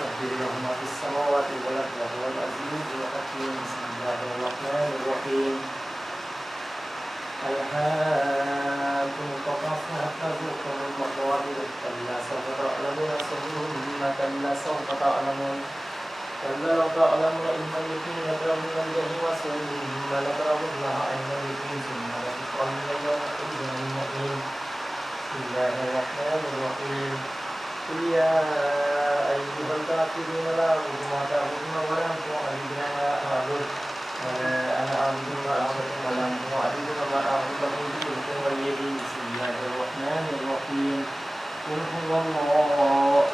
سبح له ما في السماوات والأرض وهو العزيز الحكيم. بسم الله الرحمن الرحيم. ألهاكم التكاثر المقابر كلا سوف تعلمون ثم كلا سوف تعلمون كلا لو تعلمون علم اليقين لترون الجحيم ثم لترونها عين اليقين ثم لتسألن يومئذ عن النعيم. بسم الله الرحمن الرحيم. قل يا أيها الكافرون لا أعبد ما تعبدون ولا أنتم عابدون ما أعبد ولا أنا عابد ما أعبدتم ولا أنتم عابدون ما أعبد لكم دينكم ولي دين. بسم الله الرحمن الرحيم. قل هو الله